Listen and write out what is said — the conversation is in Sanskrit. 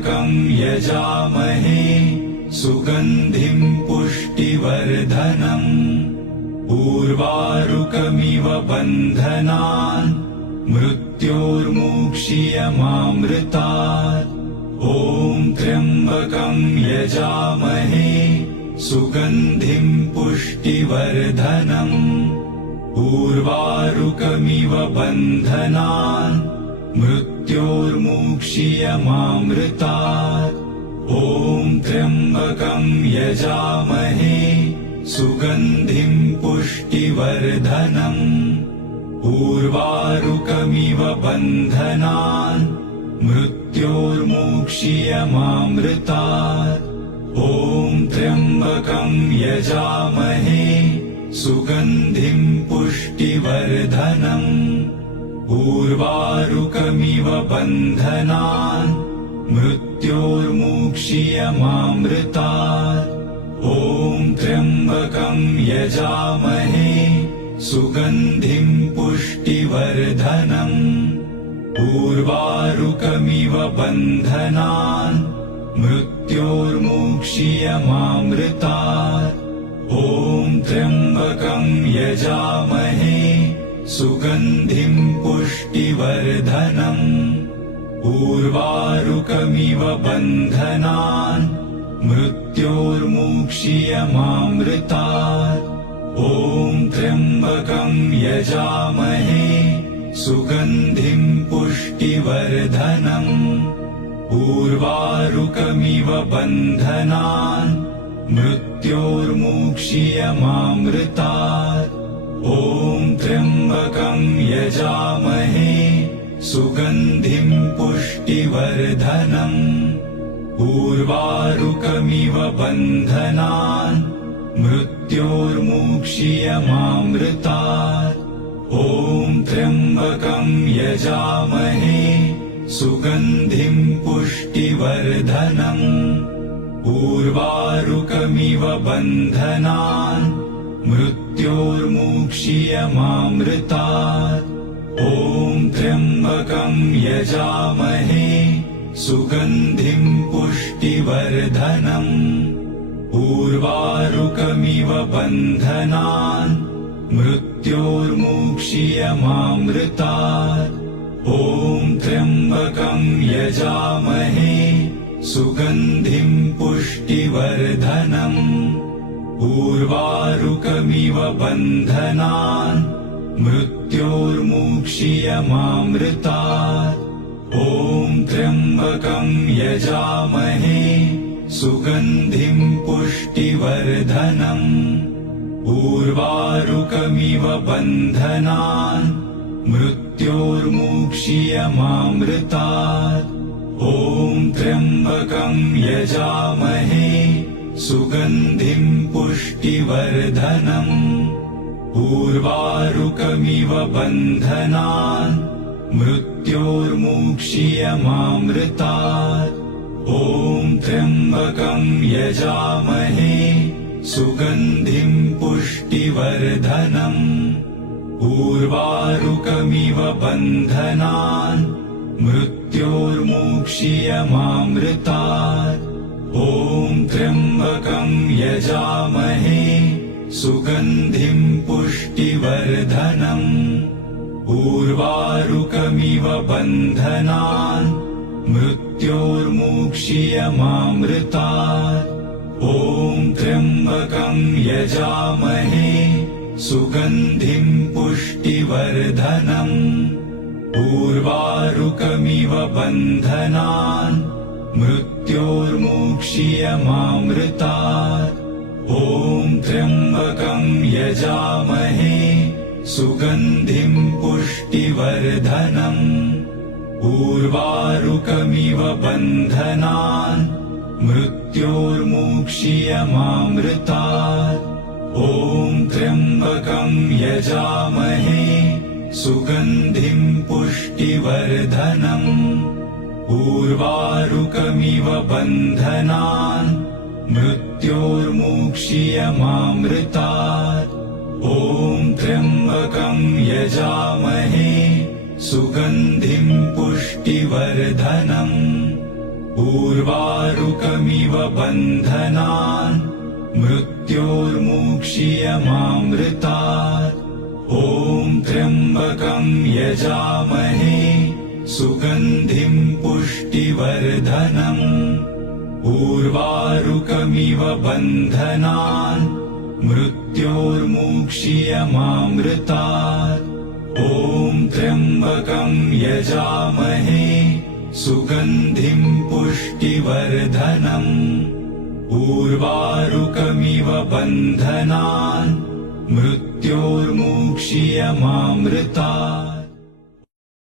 त्र्यम्बकम् यजामहे सुगन्धिम् पुष्टिवर्धनम् उर्वारुकमिव बन्धनान् मृत्योर्मुक्षीयमामृतात् ॐ त्र्यम्बकम् यजामहे सुगन्धिम् पुष्टिवर्धनम् उर्वारुकमिव बन्धनान् मृत्योर्मुक्षीयमामृतात् ॐ त्र्यम्बकम् यजामहे सुगन्धिम् पुष्टिवर्धनम्। उर्वारुकमिव बन्धनान् मृत्योर्मुक्षीयमामृतात्। ॐ त्र्यम्बकम् यजामहे सुगन्धिम् पुष्टिवर्धनम् उर्वारुकमिव बन्धनान् मृत्योर्मुक्षीयमामृतात् ॐ त्र्यम्बकम् यजामहे सुगन्धिम् पुष्टिवर्धनम्। उर्वारुकमिव बन्धनान् मृत्योर्मुक्षीयमामृतात् ॐ त्र्यम्बकम् यजामहे सुगन्धिम् पुष्टिवर्धनम् उर्वारुकमिव बन्धनान् मृत्योर्मुक्षीयमामृतात् ॐ त्र्यम्बकम् यजामहे सुगन्धिम् पुष्टिवर्धनम् उर्वारुकमिव बन्धनान् मृत्योर्मुक्षीयमामृतात् ॐ यजामहे सुगन्धिम् पुष्टिवर्धनम्। उर्वारुकमिव बन्धनान् मृत्योर्मुक्षीयमामृतात् ॐ त्र्यम्बकम् यजामहे सुगन्धिम् पुष्टिवर्धनम्। उर्वारुकमिव बन्धनान् मृत्योर्मुक्षीयमामृतात् ॐ त्र्यम्बकम् यजामहे सुगन्धिम् पुष्टिवर्धनम्। उर्वारुकमिव बन्धनान् मृत्योर्मुक्षीयमामृतात् ॐ त्र्यम्बकम् यजामहे सुगन्धिम् पुष्टिवर्धनम् उर्वारुकमिव बन्धनान् मृत्योर्मुक्षीयमामृतात् ॐ त्र्यम्बकम् यजामहे सुगन्धिम् पुष्टिवर्धनम्। उर्वारुकमिव बन्धनान् मृत्योर्मुक्षीयमामृतात् ॐ त्र्यम्बकम् यजामहे सुगन्धिम् पुष्टिवर्धनम् उर्वारुकमिव बन्धनान् मृत्योर्मुक्षीयमामृतात् ॐ त्र्यम्बकम् यजामहे सुगन्धिम् पुष्टिवर्धनम् उर्वारुकमिव बन्धनान् मृत्योर्मुक्षीयमामृतात् ॐ त्र्यम्बकम् यजामहे सुगन्धिम् पुष्टिवर्धनम् उर्वारुकमिव बन्धनान् मृत्योर्मुक्षीयमामृतात् ॐ त्र्यम्बकम् यजामहे सुगन्धिम् पुष्टिवर्धनम् उर्वारुकमिव बन्धनान् मृत्योर्मुक्षीयमामृतात् ॐ त्र्यम्बकम् यजामहे सुगन्धिम् पुष्टिवर्धनम्। उर्वारुकमिव बन्धनान् मृत्योर्मुक्षीयमामृतात्। ॐ त्र्यम्बकम् यजामहे सुगन्धिम् पुष्टिवर्धनम् उर्वारुकमिव बन्धनान् मृत्योर्मुक्षीयमामृतात् ॐ त्र्यम्बकम् यजामहे सुगन्धिम् पुष्टिवर्धनम्। उर्वारुकमिव बन्धनान् मृत्योर्मुक्षीयमामृतात् ॐ त्र्यम्बकम् यजामहे सुगन्धिम् पुष्टिवर्धनम् उर्वारुकमिव बन्धनान् मृत्योर्मुक्षीयमामृतात् ॐ त्र्यम्बकम् यजामहे सुगन्धिम् पुष्टिवर्धनम् उर्वारुकमिव बन्धनान् मृत्योर्मुक्षीयमामृतात्